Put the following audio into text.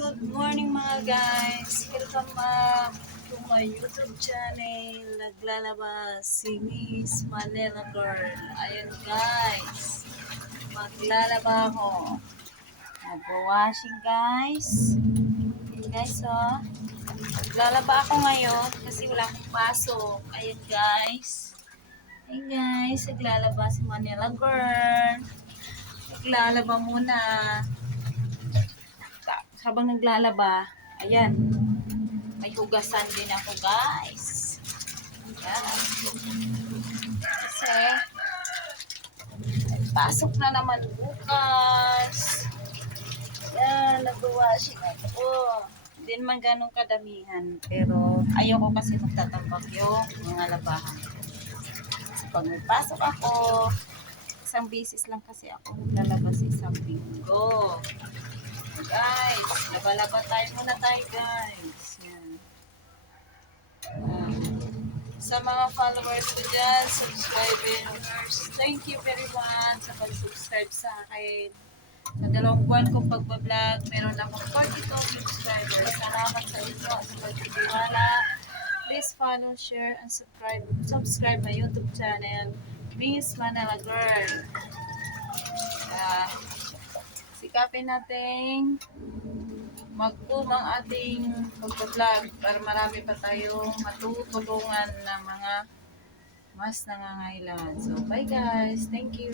Good morning mga guys! Welcome back to my YouTube channel. Naglalabas si Miss Manila Girl. Ayan guys, maglalaba ako. Nag-washing guys. Ayan guys oh. Maglalaba ako ngayon kasi wala akong pasok. Ayan guys. Ayan guys, naglalaba si Manila Girl. Naglalaba muna. Habang naglalaba, ayan, may hugasan din ako guys. Ayan. Kasi, pasok na naman bukas. Ayan, nag-washing ako. Hindi naman ganun kadamihan, pero ayoko kasi magtatambak yung mga labahan. Kasi pag may pasok ako, isang beses lang kasi ako naglalabas isang linggo. Guys, laba-laba muna tayo guys. Yan. Sa mga followers ko dyan, subscribers, thank you very much sa pag-subscribe sa akin. Sa 2 buwan kong pagbablog, meron akong 42 subscribers. Salamat sa inyo sa pagtitiwala. Please follow, share, and subscribe my YouTube channel, Miss Manila Girl. Sikapin natin mag-boom ang ating pag-vlog para marami pa tayong matutulungan ng mga mas nangangailangan. So, bye guys. Thank you.